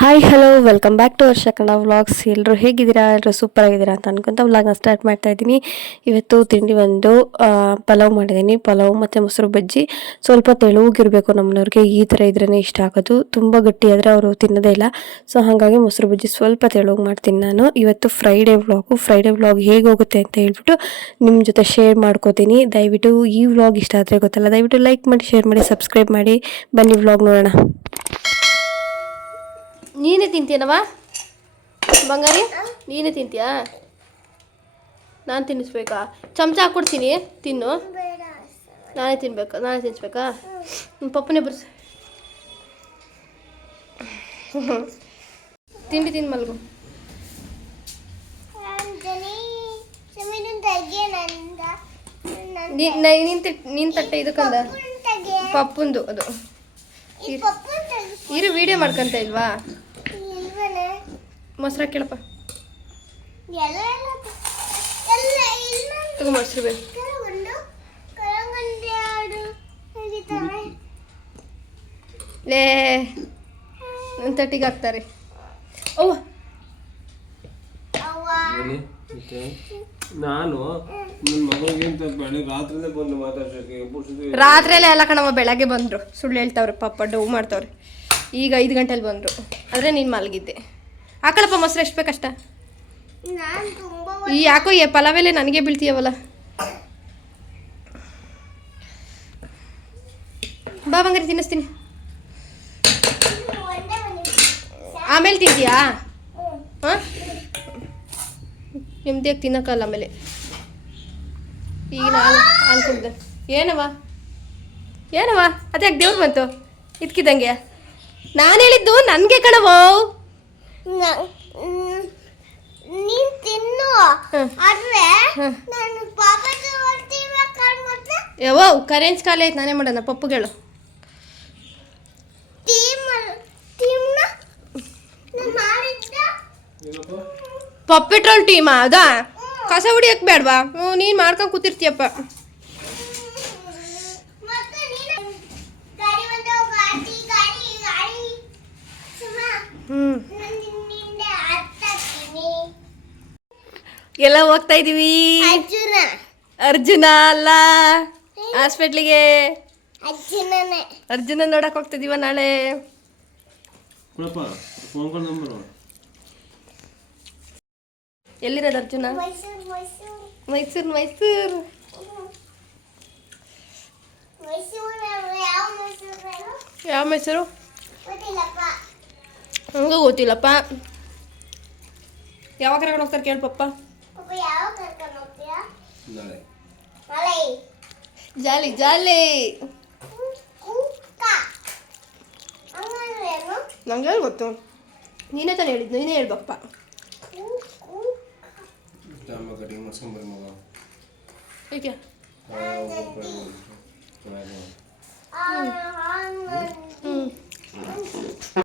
Hi hello welcome back to Varsha Kannada vlogs ಎಲ್ಲರೂ ಹೇಗಿದ್ದೀರಾ ಎಲ್ಲರೂ ಸೂಪರ್ ಆಗಿದ್ದೀರಾ ಅಂತ ಅನ್ಕೊಂತ ವ್ಲಾಗ್ನ ಸ್ಟಾರ್ಟ್ ಮಾಡ್ತಾ ಇದ್ದೀನಿ ಇವತ್ತು ತಿಂಡಿ ಬಂದು ಪಲಾವ್ ಮಾಡಿದ್ದೀನಿ ಪಲಾವ್ ಮತ್ತು ಮೊಸರು ಬಜ್ಜಿ ಸ್ವಲ್ಪ ತೆಳುವಾಗಿರಬೇಕು ನಮ್ಮನವ್ರಿಗೆ ಈ ಥರ ಇದ್ರೇ ಇಷ್ಟ ಆಗೋದು ತುಂಬ ಆದರೆ ಅವರು ತಿನ್ನೋದೇ ಇಲ್ಲ ಸೊ ಹಾಗಾಗಿ ಮೊಸರು ಬಜ್ಜಿ ಸ್ವಲ್ಪ ತೆಳುವಾಗಿ ಮಾಡ್ತೀನಿ ನಾನು ಇವತ್ತು ಫ್ರೈಡೇ ವ್ಲಾಗು ಫ್ರೈಡೇ ವ್ಲಾಗ್ ಹೇಗೆ ಹೋಗುತ್ತೆ ಅಂತ ಹೇಳ್ಬಿಟ್ಟು ನಿಮ್ಮ ಜೊತೆ ಶೇರ್ ಮಾಡ್ಕೋತೀನಿ ದಯವಿಟ್ಟು ಈ ವ್ಲಾಗ್ ಇಷ್ಟ ಆದರೆ ಗೊತ್ತಲ್ಲ ದಯವಿಟ್ಟು ಲೈಕ್ ಮಾಡಿ ಶೇರ್ ಮಾಡಿ ಸಬ್ಸ್ಕ್ರೈಬ್ ಮಾಡಿ ಬನ್ನಿ ವ್ಲಾಗ್ ನೋಡೋಣ ನೀನೇ ತಿಂತೀಯನವ ಬಂಗಾರಿ ನೀನೇ ತಿಂತೀಯಾ ನಾನು ತಿನ್ನಿಸ್ಬೇಕಾ ಚಮಚ ಹಾಕ್ಕೊಡ್ತೀನಿ ತಿನ್ನು ನಾನೇ ತಿನ್ಬೇಕು ನಾನೇ ತಿನ್ನಿಸ್ಬೇಕಾ ನಿಮ್ಮ ಪಪ್ಪನೇ ಬರ್ಸ ತಿಂಡಿ ತಿಂದು ಮಲ್ಗು ನಿನ್ನ ತಟ್ಟೆ ಇದಕ್ಕಂದ ಪಪ್ಪಂದು ಅದು ಇರು ವಿಡಿಯೋ ಮಾಡ್ಕೊಂತ ಇಲ್ವಾ ಮೊಸರು ಹಾಕಿಳಪ್ಪ ತಗೋ ಮೊಸರು ಬೇಕು ಲೇ ನನ್ನ ತಟ್ಟಿಗೆ ಹಾಕ್ತಾರೆ ಅವ್ವ ನಾನು ರಾತ್ರಿ ಎಲ್ಲ ರಾತ್ರಿಯಲ್ಲೇ ಎಲ್ಲ ಕಣವ ಬೆಳಗ್ಗೆ ಬಂದರು ಸುಳ್ಳು ಹೇಳ್ತಾವ್ರೆ ಪಾಪ ಡವ್ ಮಾಡ್ತಾವ್ರೆ ಈಗ ಐದು ಗಂಟೆಲಿ ಬಂದರು ಆದರೆ ನೀನು ಮಲಗಿದ್ದೆ ಹಾಕಳಪ್ಪ ಮೊಸರು ಎಷ್ಟು ಬೇಕಷ್ಟ ಈ ಯಾಕೋ ಈ ಪಲಾವೆಲೆ ನನಗೆ ಬೀಳ್ತೀಯವಲ್ಲ ಬಾ ಬಂಗಾರಿ ತಿನ್ನಿಸ್ತೀನಿ ಆಮೇಲೆ ತಿಂತೀಯಾ ಹಾಂ ನೆಮ್ಮದಿಯಾಗಿ ತಿನ್ನೋಕ್ಕಲ್ಲ ಆಮೇಲೆ ಈಗ ನಾನು ಅನ್ಕೊಂಡೆ ಏನವ ಏನವ ಅದ್ಯಾಕೆ ದೇವ್ರು ಬಂತು ಇದ್ಕಿದ್ದಂಗೆ ನಾನು ಹೇಳಿದ್ದು ನನಗೆ ಕಣವೋ ನೀನ್ ತಿನ್ನು ಆದ್ರೆ ನಾನು ಪಾಪದ ಯವ್ವ ಕರೆನ್ಸ್ ಖಾಲಿ ಆಯ್ತು ನಾನೇ ಮಾಡೋಣ ಪಪ್ಪುಗಳು ಪಪ್ಪಿಟ್ರೋಲ್ ಟೀಮಾ ಅದಾ ಕಸ ಹೊಡಿಯಕ್ಕೆ ಬೇಡವಾ ನೀನು ಮಾಡ್ಕೊಂಡು ಕೂತಿರ್ತೀಯಪ್ಪ ಎಲ್ಲ ಹೋಗ್ತಾ ಇದೀವಿ ಅರ್ಜುನ ಅರ್ಜುನ ಅಲ್ಲ ಹಾಸ್ಪಿಟ್ಲಿಗೆ ಅರ್ಜುನ ನೋಡಕ್ ಹೋಗ್ತಿದೀವ ನಾಳೆ ಎಲ್ಲಿರೋದು ಅರ್ಜುನ ಮೈಸೂರು ಮೈಸೂರು ಯಾವ ಮೈಸೂರು ಹಂಗ ಗೊತ್ತಿಲ್ಲಪ್ಪ ಯಾವಾಗ ಕರ್ಕೊಂಡು ಹೋಗ್ತಾರೆ ಕೇಳಪ್ಪ ಜಾಲಿ ಜಾಲಿ ನಂಗೆ ಗೊತ್ತು ನೀನೇ ತಾನೇ ಹೇಳಿದ್ದು ನೀನೇ ಹೇಳ್ಬಪ್ಪ ಏಕೆ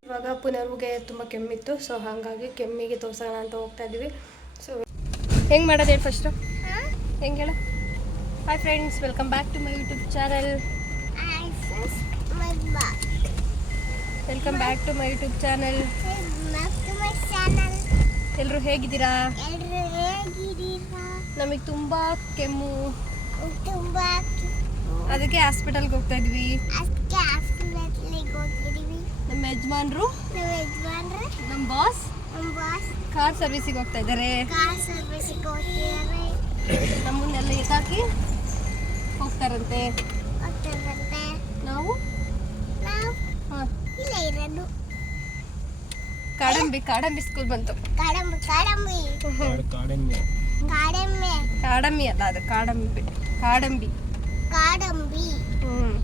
ಇವಾಗ ಪುನರ್ಗೆ ತುಂಬ ಕೆಮ್ಮಿತ್ತು ಸೊ ಹಾಗಾಗಿ ಕೆಮ್ಮಿಗೆ ತೋರಿಸೋಣ ಅಂತ ಹೋಗ್ತಾ ಇದ್ದೀವಿ ಹೆಂಗೆ ಮಾಡೋದು ಹೇಳಿ ಫಸ್ಟು ಹೆಂಗೆ ಹೇಳ hi friends welcome back to my YouTube channel welcome back to my YouTube channel ಎಲ್ಲರೂ ಹೇಗಿದ್ದೀರಾ ನಮಗೆ ತುಂಬ ಕೆಮ್ಮು ಅದಕ್ಕೆ ಹಾಸ್ಪಿಟಲ್ಗೆ ಹೋಗ್ತಾ ಇದ್ವಿ ನಮ್ಮ ಯಜಮಾನ್ರು ನಮ್ಮ ಬಾಸ್ ಕಾರ್ ಸರ್ವಿಸಿಗೆ ಹೋಗ್ತಾ ಇದ್ದಾರೆ ನಮ್ಮನ್ನೆಲ್ಲ ಇದಾಕಿ ಹೋಗ್ತಾರಂತೆ ನಾವು ಕಾಡಂಬಿ ಕಾಡಂಬಿ ಸ್ಕೂಲ್ ಬಂತು ಕಾಡಂಬಿ ಕಾಡಂಬಿ ಕಾಡಂಬಿ ಕಾಡಂಬಿ ಅಲ್ಲ ಅದು ಕಾಡಂಬಿ ಕಾಡಂಬಿ ಕಾಡಂಬಿ ಕಾಡಂಬೆ ಹ್ಞೂ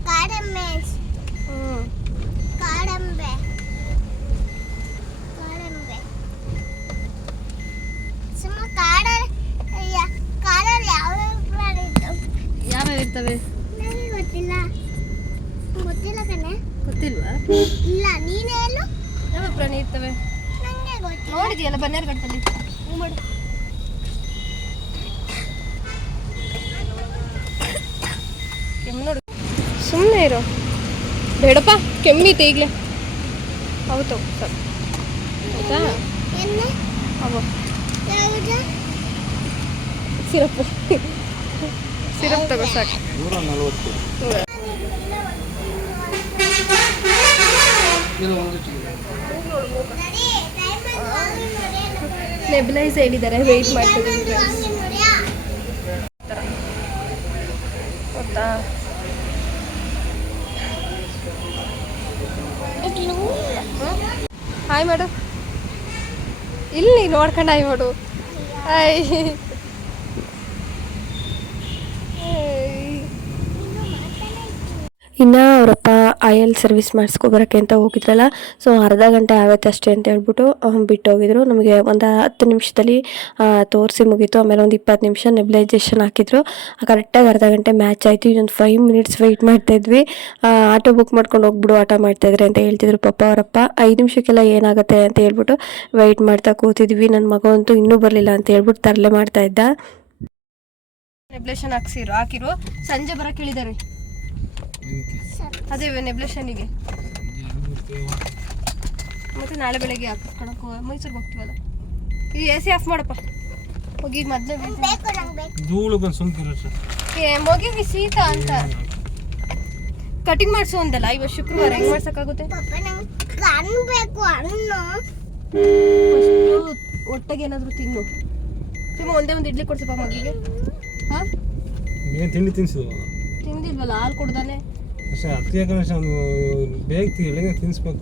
ಕಾಡಂಬೆ ಅಯ್ಯ ಕಾಡಲ್ಲಿ ಯಾವ್ಯಾವ ಪ್ರಾಣಿ ಇರ್ತವೆ ಯಾವ್ಯಾವ ಇರ್ತವೆ ನನಗೆ ಗೊತ್ತಿಲ್ಲ ಗೊತ್ತಿಲ್ಲ ಕಣೆ ಗೊತ್ತಿಲ್ವಾ ಇಲ್ಲ ನೀನೇ ಹೇಳು ಯಾವ ಪ್ರಾಣಿ ಇರ್ತವೆ ನನಗೆ ಗೊತ್ತಿಲ್ಲ ನೋಡಿದೆಯಲ್ಲ ಬನ್ನೇರು ಗಂಟಲ್ಲಿ ಹ್ಞೂ ಮಾಡು ಸುಮ್ಮನೆ ಇರೋ ಬೇಡಪ್ಪ ಕೆಮ್ಮಿತೆ ಈಗಲೇ ಹೌದು ಸರ್ ಆಯ್ತಾ ಅವ ಸಿರಪ್ ಸಿರಪ್ ತಗೋ ಸಾಕು ಹೇಳಿದ್ದಾರೆ ವೆಯ್ಟ್ ಹಾಯ್ ಮೇಡಮ್ ಇಲ್ಲಿ ನೋಡ್ಕೊಂಡ ನೋಡು ಐ ಇನ್ನ ಅವರಪ್ಪ ಆಯಿಲ್ ಸರ್ವಿಸ್ ಮಾಡಿಸ್ಕೊಬರೋಕ್ಕೆ ಅಂತ ಹೋಗಿದ್ರಲ್ಲ ಸೊ ಅರ್ಧ ಗಂಟೆ ಆಗುತ್ತೆ ಅಷ್ಟೇ ಅಂತ ಹೇಳ್ಬಿಟ್ಟು ಬಿಟ್ಟೋಗಿದ್ರು ನಮಗೆ ಒಂದು ಹತ್ತು ನಿಮಿಷದಲ್ಲಿ ತೋರಿಸಿ ಮುಗೀತು ಆಮೇಲೆ ಒಂದು ಇಪ್ಪತ್ತು ನಿಮಿಷ ನೆಬ್ಲೈಜೇಷನ್ ಹಾಕಿದ್ರು ಕರೆಕ್ಟಾಗಿ ಅರ್ಧ ಗಂಟೆ ಮ್ಯಾಚ್ ಆಯಿತು ಇನ್ನೊಂದು ಫೈವ್ ಮಿನಿಟ್ಸ್ ವೆಯ್ಟ್ ಮಾಡ್ತಾಯಿದ್ವಿ ಆಟೋ ಬುಕ್ ಮಾಡ್ಕೊಂಡು ಹೋಗ್ಬಿಡು ಆಟ ಮಾಡ್ತಾಯಿದ್ರೆ ಅಂತ ಹೇಳ್ತಿದ್ರು ಪಪ್ಪ ಅವರಪ್ಪ ಐದು ನಿಮಿಷಕ್ಕೆಲ್ಲ ಏನಾಗುತ್ತೆ ಅಂತ ಹೇಳ್ಬಿಟ್ಟು ವೆಯ್ಟ್ ಮಾಡ್ತಾ ಕೂತಿದ್ವಿ ನನ್ನ ಮಗ ಅಂತೂ ಇನ್ನೂ ಬರಲಿಲ್ಲ ಅಂತ ಹೇಳ್ಬಿಟ್ಟು ತರಲೆ ಮಾಡ್ತಾ ಇದ್ದ ನೆಬ್ಲೇಷನ್ ಹಾಕ್ಸಿರು ಹಾಕಿರು ಸಂಜೆ ಬರಕ್ಕೆ ಹೇಳಿದ್ದಾರೆ ಅದೇ ನೆಬ್ಲೇಷನಿಗೆ ಮತ್ತೆ ನಾಳೆ ಬೆಳಗ್ಗೆ ಹಾಕಿಸ್ಕೊಳಕ್ಕೆ ಮೈಸೂರಿಗೆ ಹೋಗ್ತೀವಲ್ಲ ಈ ಎ ಸಿ ಆಫ್ ಮಾಡಪ್ಪ ಹೋಗಿ ಮೊದಲೇ ಧೂಳು ಸುಮ್ಕಿರುತ್ತೆ ಹೋಗಿ ಶೀತ ಅಂತ ಕಟಿಂಗ್ ಮಾಡಿಸು ಅಂದಲ್ಲ ಇವತ್ತು ಶುಕ್ರವಾರ ಹೆಂಗ್ ಮಾಡ್ಸಕ್ಕಾಗುತ್ತೆ ಒಟ್ಟಿಗೆ ಏನಾದರೂ ತಿನ್ನು ಸುಮ್ಮ ಒಂದೇ ಒಂದು ಇಡ್ಲಿ ಕೊಡ್ಸಪ್ಪ ಮಗಿಗೆ ಹಾ ತಿಂಡಿ ತಿನ್ಸು ತಿಂದಿಲ್ವಲ್ಲ ಹಾಲು ಕೊಡ್ದಾನೆ ಅಷ್ಟೇ ಅತ್ತಿಗೆ ಕಣೇಶ ಬೇಗ ತಿನ್ನಲಿಂಗ ತಿನ್ಸ್ಬೇಕು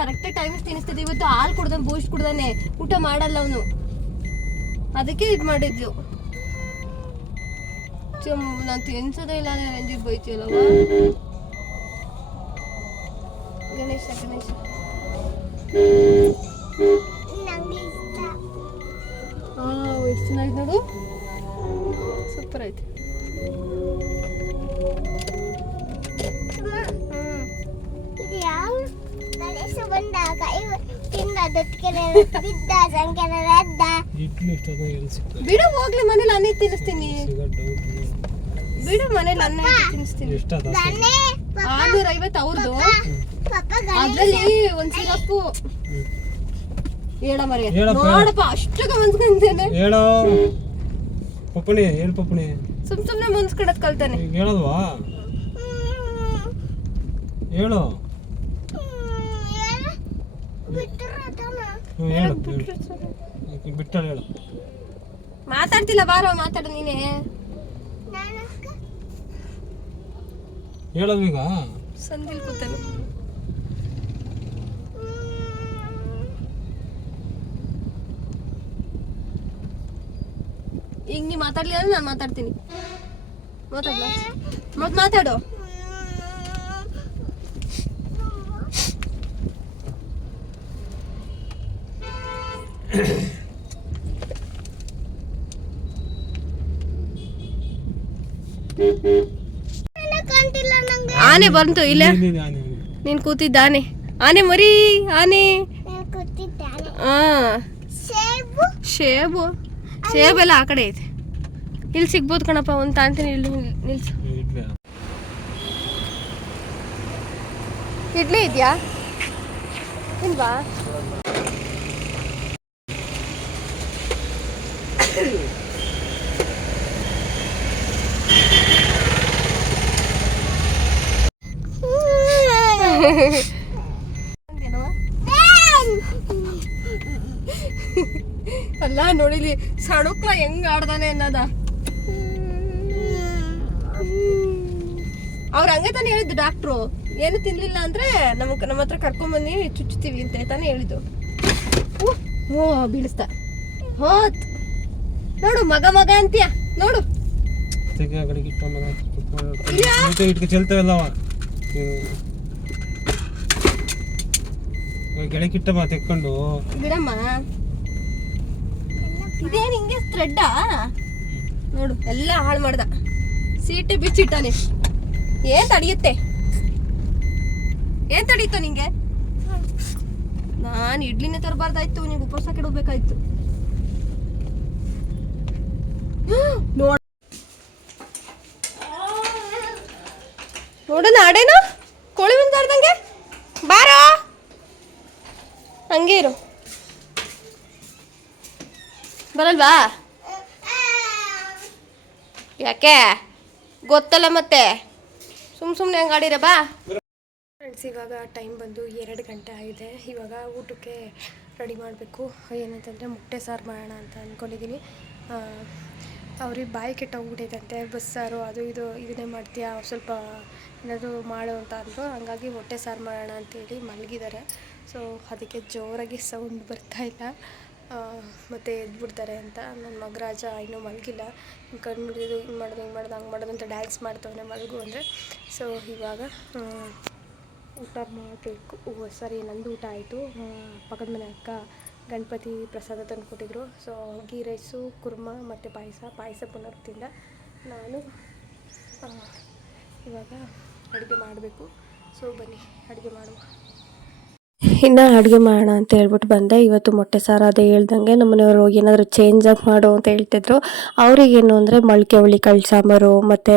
ಕರೆಕ್ಟ್ ಟೈಮ್ ತಿನ್ನಿಸ್ತದೆ ಇವತ್ತು ಹಾಲು ಕುಡ್ದ ಬೂಸ್ಟ್ ಕುಡ್ದಾನೆ ಊಟ ಮಾಡಲ್ಲ ಅವನು ಅದಕ್ಕೆ ಇದು ಮಾಡಿದ್ಲು ನಾನು ತಿನ್ಸೋದೇ ಇಲ್ಲ ರಂಜಿತ್ ಬೈತಿಯಲ್ಲವ ಗಣೇಶ ಗಣೇಶ ಬಿಡು ಹೋಗ್ಲಿ ಮನೇಲಿ ಅನ್ನೇ ತಿನ್ನಿಸ್ತೀನಿ ಬಿಡು ಮನೇಲಿ ಅನ್ನ ತಿನ್ನಿಸ್ತೀನಿ ಆರ್ನೂರ ಐವತ್ತು ಅವ್ರದ್ದು ಅದ್ರಲ್ಲಿ ಒಂದ್ ಸಿರಪ್ಪು ಹೇಳ ನೋಡಪ್ಪ ಸುಮ್ ಸುಮ್ನೆ ಕಲ್ತಾನೆ ಈಗ ಬಿಟ್ಟಳು ಹೇಳು ಮಾತಾಡ್ತಿಲ್ಲ ಬಾರೋ ಮಾತಾಡು ನೀನೇ ಹೇಳೋದು ಈಗ ಸಂದಿಲ್ ಕೂತಾನೆ ಈಗ ನೀ ಮಾತಾಡ್ಲಿಲ್ಲ ಅಂದ್ರೆ ನಾನು ಮಾತಾಡ್ತೀನಿ ಮಾತಾಡ್ಲ ಮತ್ತೆ ಮಾತಾಡು Yeah. ಆನೆ ಬಂತು ಇಲ್ಲ ನೀನ್ ಕೂತಿದ್ದ ಆನೆ ಆನೆ ಮರಿ ಆನೆ ಆ ಸೇಬು ಎಲ್ಲ ಆ ಕಡೆ ಐತೆ ಇಲ್ಲಿ ಸಿಗ್ಬೋದು ಕಣಪ್ಪ ಒಂದು ತಾಂತೀನಿ ಇಲ್ಲಿ ನಿಲ್ಸು ಇಡ್ಲಿ ಇದೆಯಾ ಇಲ್ವಾ ನೋಡಿಲಿ ಸಡುಕ್ಲ ಹೆಂಗ್ ಆಡ್ದಾನೆ ಅನ್ನದ ಅವ್ರ ಹಂಗೆ ತಾನೇ ಹೇಳಿದ್ದು ಡಾಕ್ಟ್ರು ಏನು ತಿನ್ಲಿಲ್ಲ ಅಂದ್ರೆ ನಮಗ್ ನಮ್ಮ ಹತ್ರ ಕರ್ಕೊಂಬನ್ನಿ ಚುಚ್ಚುತ್ತೀವಿ ಅಂತ ತಾನೆ ಹೇಳಿದ್ದು ಓ ಬೀಳಿಸ್ತ ಹೋತ್ ನೋಡು ಮಗ ಮಗ ಅಂತೀಯ ನೋಡು ಗಿಡಕ್ಕಿಟ್ಟಮ್ಮ ತೆಕ್ಕೊಂಡು ಬಿಡಮ್ಮ ಇದೇನು ಹಿಂಗೆ ಥ್ರೆಡ್ಡಾ ನೋಡು ಎಲ್ಲ ಹಾಳು ಮಾಡ್ದ ಸೀಟು ಬಿಚ್ಚಿಟ್ಟಾನೆ ಏನ್ ತಡಿಯುತ್ತೆ ಏನ್ ತಡೀತು ನಿಂಗೆ ನಾನು ಇಡ್ಲಿನೇ ತರಬಾರ್ದಾಯ್ತು ನೀವು ಉಪವಾಸ ಕೆಡಬೇಕಾಯ್ತು ನೋಡ ನೋಡೋಣ ಆಡೇನಾ ಬರಲ್ವಾ ಯಾಕೆ ಗೊತ್ತಲ್ಲ ಮತ್ತೆ ಸುಮ್ ಸುಮ್ಮನೆ ಹಂಗಾಡಿರ ಬಾ ಫ್ರೆಂಡ್ಸ್ ಇವಾಗ ಟೈಮ್ ಬಂದು ಎರಡು ಗಂಟೆ ಆಗಿದೆ ಇವಾಗ ಊಟಕ್ಕೆ ರೆಡಿ ಮಾಡಬೇಕು ಏನಂತಂದರೆ ಮುಟ್ಟೆ ಸಾರು ಮಾಡೋಣ ಅಂತ ಅಂದ್ಕೊಂಡಿದ್ದೀನಿ ಅವ್ರಿಗೆ ಬಾಯಿ ಬಸ್ ಬಸ್ಸಾರು ಅದು ಇದು ಇದನ್ನೇ ಮಾಡ್ತೀಯಾ ಸ್ವಲ್ಪ ಏನಾದರೂ ಮಾಡು ಅಂತ ಅಂದರು ಹಂಗಾಗಿ ಹೊಟ್ಟೆ ಸಾರು ಮಾಡೋಣ ಅಂತೇಳಿ ಮಲಗಿದ್ದಾರೆ ಸೊ ಅದಕ್ಕೆ ಜೋರಾಗಿ ಸೌಂಡ್ ಬರ್ತಾಯಿಲ್ಲ ಮತ್ತು ಎದ್ಬಿಡ್ತಾರೆ ಅಂತ ನನ್ನ ಮಗ ರಾಜ ಇನ್ನೂ ಮಲಗಿಲ್ಲ ಹಿಂಗೆ ಕಣ್ಣು ಮುಡಿದು ಹಿಂಗೆ ಮಾಡೋದು ಹಿಂಗೆ ಮಾಡೋದು ಹಂಗೆ ಮಾಡೋದು ಅಂತ ಡ್ಯಾನ್ಸ್ ಮಾಡ್ತವನೆ ಮಲಗು ಅಂದರೆ ಸೊ ಇವಾಗ ಊಟ ಮಾಡಬೇಕು ಓ ಸರಿ ನಂದು ಊಟ ಆಯಿತು ಪಕ್ಕದ ಮನೆ ಅಕ್ಕ ಗಣಪತಿ ಪ್ರಸಾದ ತಂದು ಕೊಟ್ಟಿದ್ರು ಸೊ ಗೀ ರೈಸು ಕುರ್ಮ ಮತ್ತು ಪಾಯಸ ಪಾಯಸ ಪುನರ್ತಿಂದ ನಾನು ಇವಾಗ ಅಡುಗೆ ಮಾಡಬೇಕು ಸೊ ಬನ್ನಿ ಅಡುಗೆ ಮಾಡುವ ಇನ್ನು ಅಡುಗೆ ಮಾಡೋಣ ಅಂತ ಹೇಳ್ಬಿಟ್ಟು ಬಂದೆ ಇವತ್ತು ಮೊಟ್ಟೆ ಸಾರು ಅದೇ ಹೇಳ್ದಂಗೆ ನಮ್ಮನೆಯವರು ಏನಾದರೂ ಅಪ್ ಮಾಡು ಅಂತ ಹೇಳ್ತಿದ್ರು ಅವರಿಗೇನು ಅಂದರೆ ಮೊಳಕೆ ಹುಳಿ ಕಾಳು ಸಾಂಬಾರು ಮತ್ತು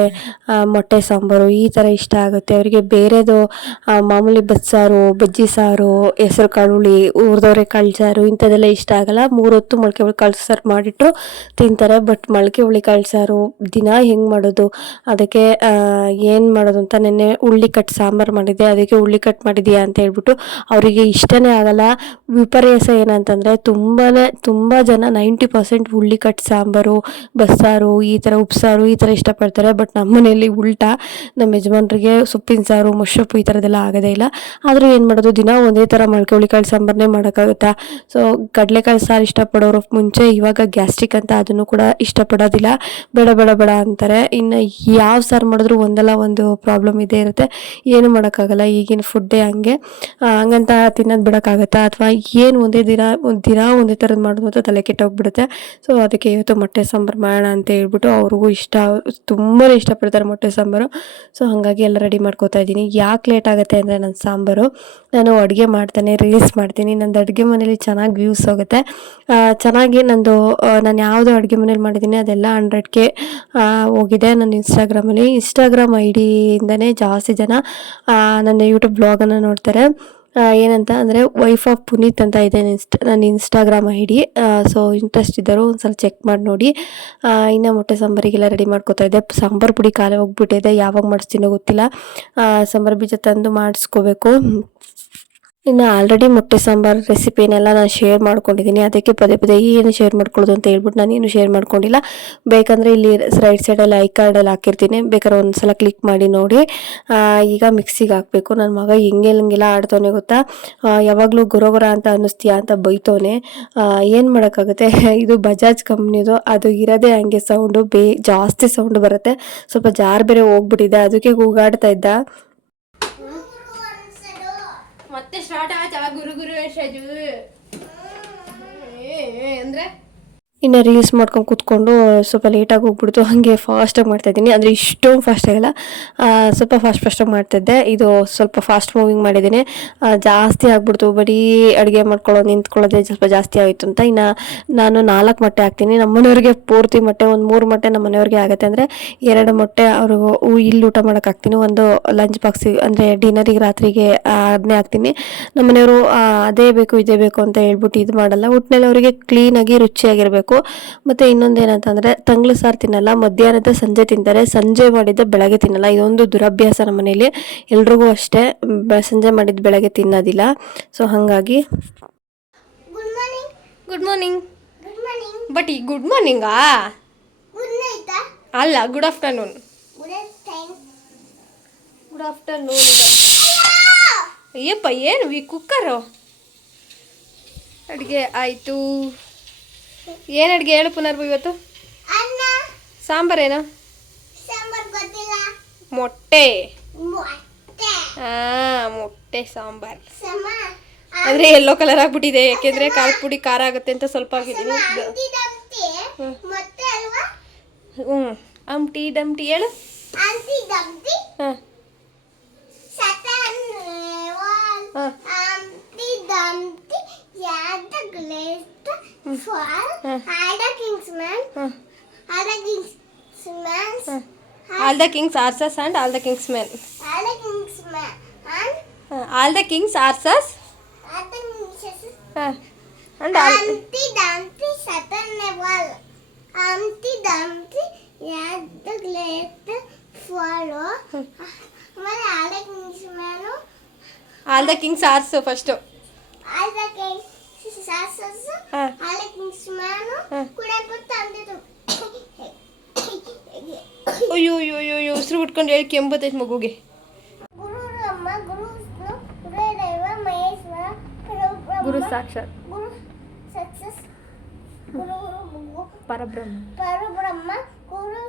ಮೊಟ್ಟೆ ಸಾಂಬಾರು ಈ ಥರ ಇಷ್ಟ ಆಗುತ್ತೆ ಅವರಿಗೆ ಬೇರೆದು ಮಾಮೂಲಿ ಬಸ್ಸಾರು ಬಜ್ಜಿ ಸಾರು ಹೆಸರು ಕಾಳು ಹುಳಿ ಹುರಿದವ್ರೆ ಕಾಳು ಸಾರು ಇಂಥದ್ದೆಲ್ಲ ಇಷ್ಟ ಆಗಲ್ಲ ಹೊತ್ತು ಮೊಳಕೆ ಹುಳಿ ಕಾಳು ಸಾರು ಮಾಡಿಟ್ಟು ತಿಂತಾರೆ ಬಟ್ ಮೊಳಕೆ ಹುಳಿ ಕಾಳು ಸಾರು ದಿನ ಹೆಂಗೆ ಮಾಡೋದು ಅದಕ್ಕೆ ಏನು ಮಾಡೋದು ಅಂತ ನೆನ್ನೆ ಹುಳ್ಳಿ ಕಟ್ ಸಾಂಬಾರು ಮಾಡಿದೆ ಅದಕ್ಕೆ ಹುಳ್ಳಿ ಕಟ್ ಮಾಡಿದ್ಯಾ ಅಂತ ಹೇಳ್ಬಿಟ್ಟು ಅವರಿಗೆ ಅವರಿಗೆ ಇಷ್ಟನೇ ಆಗಲ್ಲ ವಿಪರ್ಯಾಸ ಏನಂತಂದರೆ ತುಂಬಾ ತುಂಬ ಜನ ನೈಂಟಿ ಪರ್ಸೆಂಟ್ ಕಟ್ ಸಾಂಬಾರು ಬಸ್ಸಾರು ಈ ಥರ ಉಪ್ಸಾರು ಈ ಥರ ಇಷ್ಟಪಡ್ತಾರೆ ಬಟ್ ನಮ್ಮ ಮನೆಯಲ್ಲಿ ಉಲ್ಟಾ ನಮ್ಮ ಯಜಮಾನ್ರಿಗೆ ಸೊಪ್ಪಿನ ಸಾರು ಮೊಸಪ್ಪು ಈ ಥರದೆಲ್ಲ ಆಗೋದೇ ಇಲ್ಲ ಆದರೂ ಏನು ಮಾಡೋದು ದಿನ ಒಂದೇ ಥರ ಮೊಳಕೆ ಹುಳಿಕಾಳು ಸಾಂಬಾರನ್ನೇ ಮಾಡೋಕ್ಕಾಗುತ್ತಾ ಸೊ ಕಡಲೆಕಾಳು ಸಾರು ಇಷ್ಟಪಡೋರು ಮುಂಚೆ ಇವಾಗ ಗ್ಯಾಸ್ಟ್ರಿಕ್ ಅಂತ ಅದನ್ನು ಕೂಡ ಇಷ್ಟಪಡೋದಿಲ್ಲ ಬೇಡ ಬೇಡ ಬೇಡ ಅಂತಾರೆ ಇನ್ನು ಯಾವ ಸಾರು ಮಾಡಿದ್ರು ಒಂದಲ್ಲ ಒಂದು ಪ್ರಾಬ್ಲಮ್ ಇದೇ ಇರುತ್ತೆ ಏನು ಮಾಡೋಕ್ಕಾಗಲ್ಲ ಈಗಿನ ಫುಡ್ಡೇ ಹಂಗೆ ಹಂಗಂತ ತಿನ್ನೋದು ಬಿಡೋಕ್ಕಾಗತ್ತಾ ಅಥವಾ ಏನು ಒಂದೇ ದಿನ ದಿನ ಒಂದೇ ಥರದ್ದು ಮಾಡೋದು ಅಂತ ತಲೆ ಕೆಟ್ಟೋಗ್ಬಿಡುತ್ತೆ ಸೊ ಅದಕ್ಕೆ ಇವತ್ತು ಮೊಟ್ಟೆ ಸಾಂಬಾರು ಮಾಡೋಣ ಅಂತ ಹೇಳ್ಬಿಟ್ಟು ಅವ್ರಿಗೂ ಇಷ್ಟ ತುಂಬಾ ಇಷ್ಟಪಡ್ತಾರೆ ಮೊಟ್ಟೆ ಸಾಂಬಾರು ಸೊ ಹಾಗಾಗಿ ಎಲ್ಲ ರೆಡಿ ಮಾಡ್ಕೋತಾ ಇದ್ದೀನಿ ಯಾಕೆ ಲೇಟ್ ಆಗುತ್ತೆ ಅಂದರೆ ನನ್ನ ಸಾಂಬಾರು ನಾನು ಅಡುಗೆ ಮಾಡ್ತಾನೆ ರಿಲೀಸ್ ಮಾಡ್ತೀನಿ ನಂದು ಅಡುಗೆ ಮನೇಲಿ ಚೆನ್ನಾಗಿ ವ್ಯೂಸ್ ಹೋಗುತ್ತೆ ಚೆನ್ನಾಗಿ ನಂದು ನಾನು ಯಾವುದೋ ಅಡುಗೆ ಮನೇಲಿ ಮಾಡಿದ್ದೀನಿ ಅದೆಲ್ಲ ಹಂಡ್ರೆಡ್ ಕೆ ಹೋಗಿದೆ ನನ್ನ ಇನ್ಸ್ಟಾಗ್ರಾಮಲ್ಲಿ ಇನ್ಸ್ಟಾಗ್ರಾಮ್ ಐ ಡಿಯಿಂದನೇ ಜಾಸ್ತಿ ಜನ ನನ್ನ ಯೂಟ್ಯೂಬ್ ಬ್ಲಾಗನ್ನು ನೋಡ್ತಾರೆ ಏನಂತ ಅಂದರೆ ವೈಫ್ ಆಫ್ ಪುನೀತ್ ಅಂತ ಇದೆ ಇನ್ಸ್ಟಾ ನನ್ನ ಇನ್ಸ್ಟಾಗ್ರಾಮ್ ಡಿ ಸೊ ಇಂಟ್ರೆಸ್ಟ್ ಇದ್ದರು ಒಂದು ಸಲ ಚೆಕ್ ಮಾಡಿ ನೋಡಿ ಇನ್ನು ಮೊಟ್ಟೆ ಸಾಂಬಾರಿಗೆಲ್ಲ ರೆಡಿ ಮಾಡ್ಕೋತಾ ಇದ್ದೆ ಸಾಂಬಾರು ಪುಡಿ ಖಾಲಿ ಹೋಗ್ಬಿಟ್ಟಿದೆ ಯಾವಾಗ ಮಾಡಿಸ್ತೀನೋ ಗೊತ್ತಿಲ್ಲ ಸಾಂಬಾರು ಬೀಜ ತಂದು ಮಾಡಿಸ್ಕೋಬೇಕು ಇನ್ನು ಆಲ್ರೆಡಿ ಮೊಟ್ಟೆ ಸಾಂಬಾರು ರೆಸಿಪಿನೆಲ್ಲ ನಾನು ಶೇರ್ ಮಾಡ್ಕೊಂಡಿದ್ದೀನಿ ಅದಕ್ಕೆ ಪದೇ ಪದೇ ಏನು ಶೇರ್ ಮಾಡ್ಕೊಳ್ಳೋದು ಅಂತ ಹೇಳ್ಬಿಟ್ಟು ನಾನು ನಾನೇನು ಶೇರ್ ಮಾಡ್ಕೊಂಡಿಲ್ಲ ಬೇಕಂದರೆ ಇಲ್ಲಿ ರೈಟ್ ಸೈಡಲ್ಲಿ ಐ ಕಾರ್ಡಲ್ಲಿ ಹಾಕಿರ್ತೀನಿ ಬೇಕಾದ್ರೆ ಒಂದು ಸಲ ಕ್ಲಿಕ್ ಮಾಡಿ ನೋಡಿ ಈಗ ಮಿಕ್ಸಿಗೆ ಹಾಕಬೇಕು ನನ್ನ ಮಗ ಹಿಂಗೆ ಹಂಗೆಲ್ಲ ಆಡ್ತವನೇ ಗೊತ್ತಾ ಯಾವಾಗಲೂ ಗೊರಗೊರ ಅಂತ ಅನ್ನಿಸ್ತೀಯಾ ಅಂತ ಬೈತವನೆ ಏನು ಮಾಡೋಕ್ಕಾಗುತ್ತೆ ಇದು ಬಜಾಜ್ ಕಂಪ್ನಿದು ಅದು ಇರೋದೇ ಹಂಗೆ ಸೌಂಡು ಬೇ ಜಾಸ್ತಿ ಸೌಂಡ್ ಬರುತ್ತೆ ಸ್ವಲ್ಪ ಜಾರ್ ಬೇರೆ ಹೋಗ್ಬಿಟ್ಟಿದೆ ಅದಕ್ಕೆ ಕೂಗಾಡ್ತಾ ಇದ್ದ ಮತ್ತೆ ಸ್ಟಾರ್ಟ್ ಆಯ್ತಾ ಗುರು ಗುರು ಏ ಅಂದ್ರೆ ಇನ್ನು ರೀಲ್ಸ್ ಮಾಡ್ಕೊಂಡು ಕೂತ್ಕೊಂಡು ಸ್ವಲ್ಪ ಲೇಟಾಗಿ ಹೋಗ್ಬಿಡ್ತು ಹಾಗೆ ಫಾಸ್ಟಾಗಿ ಮಾಡ್ತಾಯಿದ್ದೀನಿ ಅಂದರೆ ಇಷ್ಟೊಂದು ಆಗಿಲ್ಲ ಸ್ವಲ್ಪ ಫಾಸ್ಟ್ ಫಾಸ್ಟಾಗಿ ಮಾಡ್ತಿದ್ದೆ ಇದು ಸ್ವಲ್ಪ ಫಾಸ್ಟ್ ಮೂವಿಂಗ್ ಮಾಡಿದ್ದೀನಿ ಜಾಸ್ತಿ ಆಗ್ಬಿಡ್ತು ಬರೀ ಅಡುಗೆ ಮಾಡ್ಕೊಳ್ಳೋದು ನಿಂತ್ಕೊಳ್ಳೋದೇ ಸ್ವಲ್ಪ ಜಾಸ್ತಿ ಆಯಿತು ಅಂತ ಇನ್ನು ನಾನು ನಾಲ್ಕು ಮೊಟ್ಟೆ ಹಾಕ್ತೀನಿ ನಮ್ಮ ಮನೆಯವ್ರಿಗೆ ಪೂರ್ತಿ ಮೊಟ್ಟೆ ಒಂದು ಮೂರು ಮೊಟ್ಟೆ ನಮ್ಮ ಮನೆಯವ್ರಿಗೆ ಆಗುತ್ತೆ ಅಂದರೆ ಎರಡು ಮೊಟ್ಟೆ ಅವ್ರಿಗೂ ಇಲ್ಲಿ ಊಟ ಮಾಡೋಕೆ ಹಾಕ್ತೀನಿ ಒಂದು ಲಂಚ್ ಬಾಕ್ಸಿಗೆ ಅಂದರೆ ಡಿನ್ನರಿಗೆ ರಾತ್ರಿಗೆ ಅದನ್ನೇ ಹಾಕ್ತೀನಿ ನಮ್ಮ ಮನೆಯವರು ಅದೇ ಬೇಕು ಇದೇ ಬೇಕು ಅಂತ ಹೇಳ್ಬಿಟ್ಟು ಇದು ಮಾಡಲ್ಲ ಒಟ್ಟಿನಲ್ಲಿ ಅವರಿಗೆ ಕ್ಲೀನಾಗಿ ರುಚಿಯಾಗಿರಬೇಕು ಮಾಡಬೇಕು ಮತ್ತು ಇನ್ನೊಂದು ಏನಂತಂದರೆ ತಂಗ್ಳು ಸಾರು ತಿನ್ನಲ್ಲ ಮಧ್ಯಾಹ್ನದ ಸಂಜೆ ತಿಂತಾರೆ ಸಂಜೆ ಮಾಡಿದ ಬೆಳಗ್ಗೆ ತಿನ್ನಲ್ಲ ಇದೊಂದು ದುರಭ್ಯಾಸ ನಮ್ಮ ಮನೇಲಿ ಎಲ್ರಿಗೂ ಅಷ್ಟೇ ಸಂಜೆ ಮಾಡಿದ ಬೆಳಗ್ಗೆ ತಿನ್ನೋದಿಲ್ಲ ಸೊ ಹಾಗಾಗಿ ಗುಡ್ ಮಾರ್ನಿಂಗ್ ಬಟ್ ಈ ಗುಡ್ ಮಾರ್ನಿಂಗಾ ಅಲ್ಲ good afternoon good afternoon Ayyappa ಏನು ಈ ಕುಕ್ಕರು ಅಡುಗೆ ಆಯಿತು ಏನ್ ಅಡ್ಗೆ ಹೇಳು ಪುನರ್ಬು ಇವತ್ತು ಸಾಂಬಾರೇನು ಮೊಟ್ಟೆ ಹಾ ಮೊಟ್ಟೆ ಸಾಂಬಾರ್ ಅಂದ್ರೆ ಎಲ್ಲೋ ಕಲರ್ ಆಗ್ಬಿಟ್ಟಿದೆ ಯಾಕೆಂದ್ರೆ ಕಾಲ್ ಪುಡಿ ಖಾರ ಆಗುತ್ತೆ ಅಂತ ಸ್ವಲ್ಪ ಆಗಿದ್ದೀನಿ ಹ್ಞೂ ಅಂಟಿ ಡಮ್ಟಿ ಹೇಳು ಹಾಂ ಹಾಂ All the kings are sons and all the kings men. All the kings are sons. And Humpty Dumpty sat on a wall. Humpty Dumpty had the great swallow. All the kings are so first. ಸಾಸಸ್ ಹಾಲಕ್ mix ಮಾಡು ಕುಡಿಯಕ್ಕೆ ತಂದಿದ್ದು ಅಯ್ಯೋ ಅಯ್ಯೋ ಅಯ್ಯೋ ಅಯ್ಯೋ ಉಸಿರು ಬಿಟ್ಕೊಂಡು ಹೇಳಿ ಕೆಂಬತ್ತೈತೆ ಮಗುಗೆ ಗುರು ಸಾಕ್ಷಾತ್ ಪರಬ್ರಹ್ಮ ಪರಬ್ರಹ್ಮ ಗುರು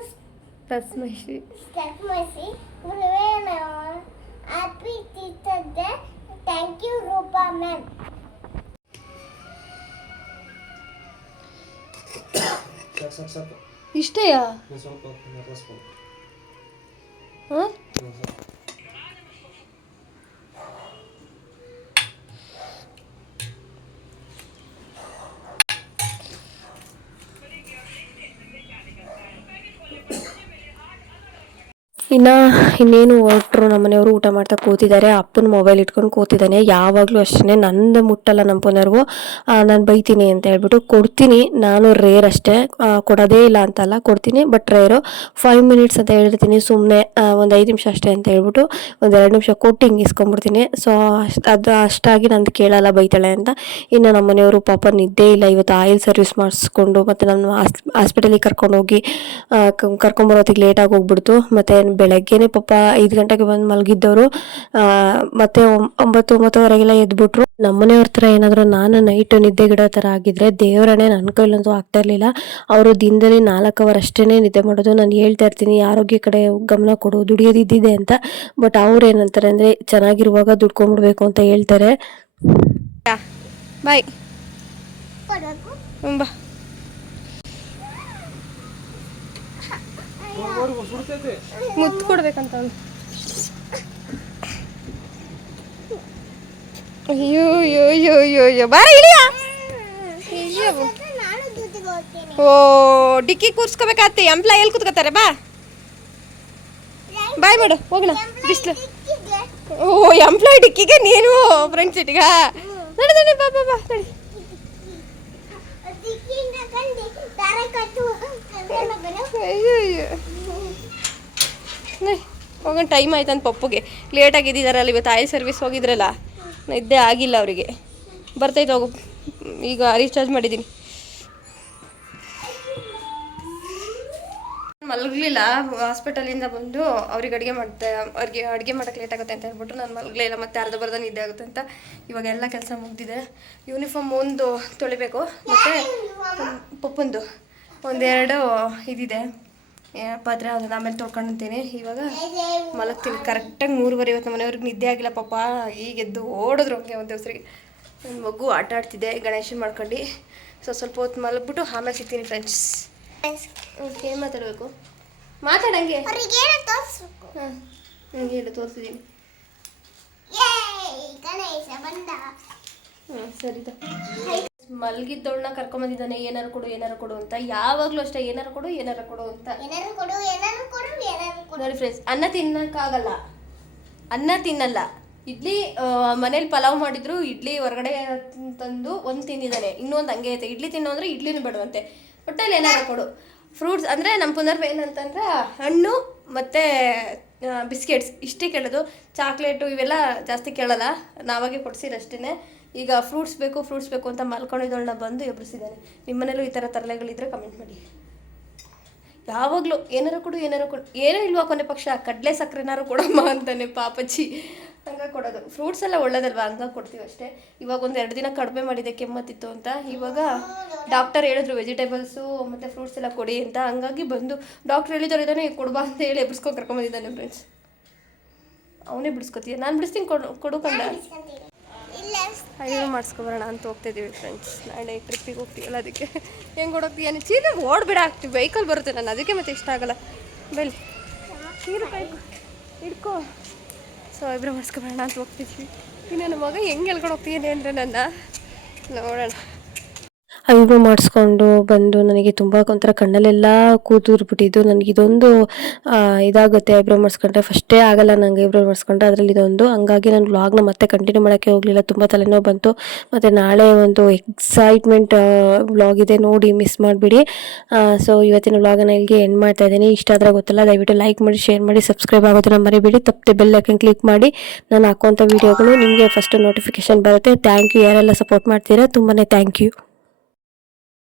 ತಸ್ಮೈ ಶ್ರೀ ತಸ್ಮೈ ಶ್ರೀ ಗುರುವೇ ನಮಃ happy teacher thank you Roopa ma'am ಸಾಕು ಸಾಕು ಸಾಕು ಇಷ್ಟೇಯಾ ಸ್ವಲ್ಪ ಹಾಂ ನಾ ಇನ್ನೇನು ನಮ್ಮ ಮನೆಯವರು ಊಟ ಮಾಡ್ತಾ ಕೂತಿದ್ದಾರೆ ಅಪ್ಪನ ಮೊಬೈಲ್ ಇಟ್ಕೊಂಡು ಕೂತಿದ್ದಾನೆ ಯಾವಾಗಲೂ ಅಷ್ಟೇ ನನ್ನ ಮುಟ್ಟಲ್ಲ ನಮ್ಮ ಪುನರ್ವು ನಾನು ಬೈತೀನಿ ಅಂತ ಹೇಳ್ಬಿಟ್ಟು ಕೊಡ್ತೀನಿ ನಾನು ರೇರ್ ಅಷ್ಟೇ ಕೊಡೋದೇ ಇಲ್ಲ ಅಂತಲ್ಲ ಕೊಡ್ತೀನಿ ಬಟ್ ರೇರು ಫೈವ್ ಮಿನಿಟ್ಸ್ ಅಂತ ಹೇಳಿರ್ತೀನಿ ಸುಮ್ಮನೆ ಒಂದು ಐದು ನಿಮಿಷ ಅಷ್ಟೇ ಅಂತ ಹೇಳ್ಬಿಟ್ಟು ಒಂದು ಎರಡು ನಿಮಿಷ ಕೊಟ್ಟು ಹಿಂಗೆ ಇಸ್ಕೊಂಡ್ಬಿಡ್ತೀನಿ ಸೊ ಅಷ್ಟು ಅದು ಅಷ್ಟಾಗಿ ನಂದು ಕೇಳಲ್ಲ ಬೈತಾಳೆ ಅಂತ ಇನ್ನು ನಮ್ಮ ಮನೆಯವರು ಪಾಪ ನಿದ್ದೆ ಇಲ್ಲ ಇವತ್ತು ಆಯಿಲ್ ಸರ್ವಿಸ್ ಮಾಡಿಸ್ಕೊಂಡು ಮತ್ತು ನಾನು ಹಾಸ್ಪಿಟಲಿಗೆ ಕರ್ಕೊಂಡೋಗಿ ಕರ್ಕೊಂಬರೋತಿಗೆ ಲೇಟಾಗಿ ಹೋಗ್ಬಿಡ್ತು ಮತ್ತು ಬೆಳಗ್ಗೆನೆ ಪಾಪ ಐದು ಗಂಟೆಗೆ ಬಂದು ಮಲಗಿದ್ದವರು ಮತ್ತೆ ಒಂಬತ್ತು ಒಂಬತ್ತುವರೆಗೆಲ್ಲ ಎದ್ಬಿಟ್ರು ನಮ್ಮನೆಯವ್ರ ತರ ಏನಾದ್ರು ನಾನು ನೈಟ್ ಗಿಡ ತರ ಆಗಿದ್ರೆ ದೇವರನ್ನೇ ನನ್ ಕೈಲಂತೂ ಆಗ್ತಾ ಇರ್ಲಿಲ್ಲ ಅವರು ದಿನದಲ್ಲಿ ನಾಲ್ಕು ಅವರ್ ಅಷ್ಟೇ ನಿದ್ದೆ ಮಾಡೋದು ನಾನು ಹೇಳ್ತಾ ಇರ್ತೀನಿ ಆರೋಗ್ಯ ಕಡೆ ಗಮನ ಕೊಡು ದುಡಿಯೋದಿದ್ದಿದೆ ಅಂತ ಬಟ್ ಅವ್ರು ಏನಂತಾರೆ ಅಂದ್ರೆ ಚೆನ್ನಾಗಿರುವಾಗ ದುಡ್ಕೊಂಡ್ಬಿಡ್ಬೇಕು ಅಂತ ಹೇಳ್ತಾರೆ ಬಾಯ್ ಬಾ ಮುತ್ತು ಕೊಡ್ಬೇಕಂತ ಅಯ್ಯೋ ಅಯ್ಯೋ ಅಯ್ಯೋ ಅಯ್ಯೋ ಅಯ್ಯೋ ಬಾರ ಇಳಿಯ ಓ ಡಿಕ್ಕಿ ಕೂರ್ಸ್ಕೋಬೇಕಾತಿ ಎಂಪ್ಲಾಯ್ ಎಲ್ಲಿ ಕೂತ್ಕೋತಾರೆ ಬಾ ಬಾಯ್ ಬಿಡು ಹೋಗೋಣ ಬಿಸ್ಲು ಓ ಎಂಪ್ಲಾಯ್ ಡಿಕ್ಕಿಗೆ ನೀನು ಫ್ರೆಂಡ್ ಸಿಟಿಗ ನಡಿ ನಡಿ ಬಾ ಬಾ ಬಾ ನಡಿ ಅಯ್ಯೋ ಹೋಗೋಣ ಟೈಮ್ ಅಂತ ಪಪ್ಪುಗೆ ಲೇಟ್ ಇದ್ದಿದ್ದಾರಲ್ಲ ಇವತ್ತು ಆಯಿಲ್ ಸರ್ವಿಸ್ ಹೋಗಿದ್ರಲ್ಲ ನಿದ್ದೆ ಆಗಿಲ್ಲ ಅವರಿಗೆ ಬರ್ತೈತೆ ಹೋಗು ಈಗ ರೀಚಾರ್ಜ್ ಮಾಡಿದ್ದೀನಿ ಮಲಗಲಿಲ್ಲ ಹಾಸ್ಪಿಟಲಿಂದ ಬಂದು ಅವ್ರಿಗೆ ಅಡುಗೆ ಮಾಡ್ತಾ ಅವ್ರಿಗೆ ಅಡುಗೆ ಮಾಡೋಕ್ಕೆ ಲೇಟ್ ಆಗುತ್ತೆ ಅಂತ ಹೇಳ್ಬಿಟ್ಟು ನಾನು ಮಲಗಲಿಲ್ಲ ಮತ್ತೆ ಅರ್ಧ ಬರ್ಧ ನಿದ್ದೆ ಆಗುತ್ತೆ ಅಂತ ಇವಾಗ ಎಲ್ಲ ಕೆಲಸ ಮುಗ್ದಿದೆ ಯೂನಿಫಾರ್ಮ್ ಒಂದು ತೊಳಿಬೇಕು ಮತ್ತು ಪಪ್ಪಂದು ಒಂದೆರಡು ಇದಿದೆ ಪತ್ರ ಅದನ್ನ ಆಮೇಲೆ ತೊಳ್ಕೊಂಡಿರ್ತೀನಿ ಇವಾಗ ಮಲಗ್ತೀನಿ ಕರೆಕ್ಟಾಗಿ ಮೂರುವರೆ ಇವತ್ತು ಮನೆಯವ್ರಿಗೆ ನಿದ್ದೆ ಆಗಿಲ್ಲ ಪಾಪ ಈಗ ಎದ್ದು ಓಡಿದ್ರು ಹಂಗೆ ಒಂದು ದಿವಸರಿಗೆ ನನ್ನ ಮಗು ಆಟ ಆಡ್ತಿದ್ದೆ ಗಣೇಶನ ಮಾಡ್ಕೊಂಡು ಸೊ ಸ್ವಲ್ಪ ಹೊತ್ತು ಮಲಗ್ಬಿಟ್ಟು ಆಮೇಲೆ ಸಿಗ್ತೀನಿ ಫ್ರೆಂಡ್ಸ್ ಏನು ಮಾತಾಡಬೇಕು ಮಾತಾಡಂಗೆ ಹಾಂ ನನಗೆ ಹೇಳಿ ತೋರಿಸಿದ್ದೀನಿ ಹ್ಞೂ ಸರಿ ಮಲಗಿದ್ದವಳನ್ನ ಕರ್ಕೊಂಬಂದಿದ್ದಾನೆ ಏನಾರು ಕೊಡು ಏನಾರು ಕೊಡು ಅಂತ ಯಾವಾಗಲೂ ಅಷ್ಟೇ ಏನಾರು ಕೊಡು ಏನಾರು ಕೊಡು ಅಂತ ನೋಡಿ ಫ್ರೆಂಡ್ಸ್ ಅನ್ನ ತಿನ್ನಕ್ಕಾಗಲ್ಲ ಅನ್ನ ತಿನ್ನಲ್ಲ ಇಡ್ಲಿ ಮನೇಲಿ ಪಲಾವ್ ಮಾಡಿದ್ರು ಇಡ್ಲಿ ಹೊರಗಡೆ ತಂದು ಒಂದು ತಿಂದಿದ್ದಾನೆ ಇನ್ನೊಂದು ಹಂಗೆ ಐತೆ ಇಡ್ಲಿ ತಿನ್ನೋ ಅಂದ್ರೆ ಇಡ್ಲಿನೂ ಬಿಡುವಂತೆ ಒಟ್ಟಲ್ಲಿ ಏನಾರು ಕೊಡು ಫ್ರೂಟ್ಸ್ ಅಂದ್ರೆ ನಮ್ಮ ಪುನರ್ವ ಏನಂತಂದ್ರೆ ಹಣ್ಣು ಮತ್ತೆ ಬಿಸ್ಕೆಟ್ಸ್ ಇಷ್ಟೇ ಕೇಳೋದು ಚಾಕ್ಲೇಟು ಇವೆಲ್ಲ ಜಾಸ್ತಿ ಕೇಳಲ್ಲ ನಾವಾಗೆ ಕೊಡ್ಸಿರಷ್ಟೇ ಈಗ ಫ್ರೂಟ್ಸ್ ಬೇಕು ಫ್ರೂಟ್ಸ್ ಬೇಕು ಅಂತ ಮಲ್ಕೊಂಡಿದ್ದೋಳನ್ನ ಬಂದು ಎಬ್ಬಿಸಿದ್ದಾನೆ ನಿಮ್ಮನೇಲೂ ಈ ಥರ ತರಲೆಗಳಿದ್ರೆ ಕಮೆಂಟ್ ಮಾಡಿ ಯಾವಾಗಲೂ ಏನಾರು ಕೊಡು ಏನಾರು ಕೊಡು ಏನೂ ಇಲ್ವಾ ಕೊನೆ ಪಕ್ಷ ಕಡಲೆ ಸಕ್ಕರೆನಾರು ಕೊಡಮ್ಮ ಅಂತಾನೆ ಪಾಪಚ್ಚಿ ಹಂಗಾಗಿ ಕೊಡೋದು ಫ್ರೂಟ್ಸ್ ಎಲ್ಲ ಒಳ್ಳೇದಲ್ವಾ ಹಂಗಾಗಿ ಕೊಡ್ತೀವಿ ಅಷ್ಟೇ ಇವಾಗ ಒಂದು ಎರಡು ದಿನ ಕಡಿಮೆ ಮಾಡಿದೆ ಕೆಮ್ಮತ್ತಿತ್ತು ಅಂತ ಇವಾಗ ಡಾಕ್ಟರ್ ಹೇಳಿದ್ರು ವೆಜಿಟೇಬಲ್ಸು ಮತ್ತು ಫ್ರೂಟ್ಸ್ ಎಲ್ಲ ಕೊಡಿ ಅಂತ ಹಂಗಾಗಿ ಬಂದು ಡಾಕ್ಟರ್ ಹೇಳಿದ್ರು ಇದ್ದಾನೆ ಕೊಡ್ಬಾ ಅಂತ ಹೇಳಿ ಎಬ್ಬಿಸ್ಕೊಂಡು ಕರ್ಕೊಂಬಂದಿದ್ದಾನೆ ಫ್ರೆಂಡ್ಸ್ ಅವನೇ ಬಿಡಿಸ್ಕೊತೀಯ ನಾನು ಬಿಡಿಸ್ತೀನಿ ಕೊಡು ಕೊಡು ಅಯ್ಯೋ ಮಾಡಿಸ್ಕೊಬರೋಣ ಅಂತ ಹೋಗ್ತಿದ್ದೀವಿ ಫ್ರೆಂಡ್ಸ್ ನಾಳೆ ಟ್ರಿಪ್ಪಿಗೆ ಹೋಗ್ತೀವಲ್ಲ ಅದಕ್ಕೆ ಹೆಂಗೆ ಓಡೋಗ್ತೀವಿ ಏನು ಚೀಲ ಓಡ್ಬಿಡ ಆಗ್ತೀವಿ ವೆಹಿಕಲ್ ಬರುತ್ತೆ ನಾನು ಅದಕ್ಕೆ ಮತ್ತೆ ಇಷ್ಟ ಆಗಲ್ಲ ಬೆಳಿ ಇಡ್ಕೊ ಸೊ ಇಬ್ಬರು ಮಾಡಿಸ್ಕೊಬರೋಣ ಅಂತ ಹೋಗ್ತಿದ್ವಿ ಇನ್ನು ನನ್ನ ಮಗ ಹೆಂಗೆ ಹೇಳ್ಕೊಂಡು ಹೋಗ್ತೀನಿ ಅಂದರೆ ನನ್ನ ನೋಡೋಣ ಐಬ್ರೋ ಮಾಡಿಸ್ಕೊಂಡು ಬಂದು ನನಗೆ ತುಂಬ ಒಂಥರ ಕಣ್ಣಲ್ಲೆಲ್ಲ ಕೂತೂರ್ಬಿಟ್ಟಿದ್ದು ನನಗೆ ಇದೊಂದು ಇದಾಗುತ್ತೆ ಐಬ್ರೋ ಮಾಡಿಸ್ಕೊಂಡ್ರೆ ಫಸ್ಟೇ ಆಗಲ್ಲ ನಂಗೆ ಐಬ್ರೋ ಮಾಡಿಸ್ಕೊಂಡ್ರೆ ಅದರಲ್ಲಿ ಇದೊಂದು ಹಂಗಾಗಿ ನಾನು ವ್ಲಾಗ್ನ ಮತ್ತೆ ಕಂಟಿನ್ಯೂ ಮಾಡೋಕ್ಕೆ ಹೋಗಲಿಲ್ಲ ತುಂಬ ತಲೆನೋವು ಬಂತು ಮತ್ತು ನಾಳೆ ಒಂದು ಎಕ್ಸೈಟ್ಮೆಂಟ್ ವ್ಲಾಗ್ ಇದೆ ನೋಡಿ ಮಿಸ್ ಮಾಡಿಬಿಡಿ ಸೊ ಇವತ್ತಿನ ವ್ಲಾಗನ್ನು ಇಲ್ಲಿಗೆ ಎಂಡ್ ಮಾಡ್ತಾ ಇದ್ದೀನಿ ಇಷ್ಟ ಆದರೆ ಗೊತ್ತಲ್ಲ ದಯವಿಟ್ಟು ಲೈಕ್ ಮಾಡಿ ಶೇರ್ ಮಾಡಿ ಸಬ್ಸ್ಕ್ರೈಬ್ ಆಗೋದನ್ನು ಮರಿಬೇಡಿ ತಪ್ಪದೆ ಬೆಲ್ ಐಕನ್ ಕ್ಲಿಕ್ ಮಾಡಿ ನಾನು ಹಾಕುವಂಥ ವೀಡಿಯೋಗಳು ನಿಮಗೆ ಫಸ್ಟ್ ನೋಟಿಫಿಕೇಶನ್ ಬರುತ್ತೆ ಥ್ಯಾಂಕ್ ಯು ಯಾರೆಲ್ಲ ಸಪೋರ್ಟ್ ಮಾಡ್ತೀರಾ ತುಂಬಾ ಥ್ಯಾಂಕ್ ಯು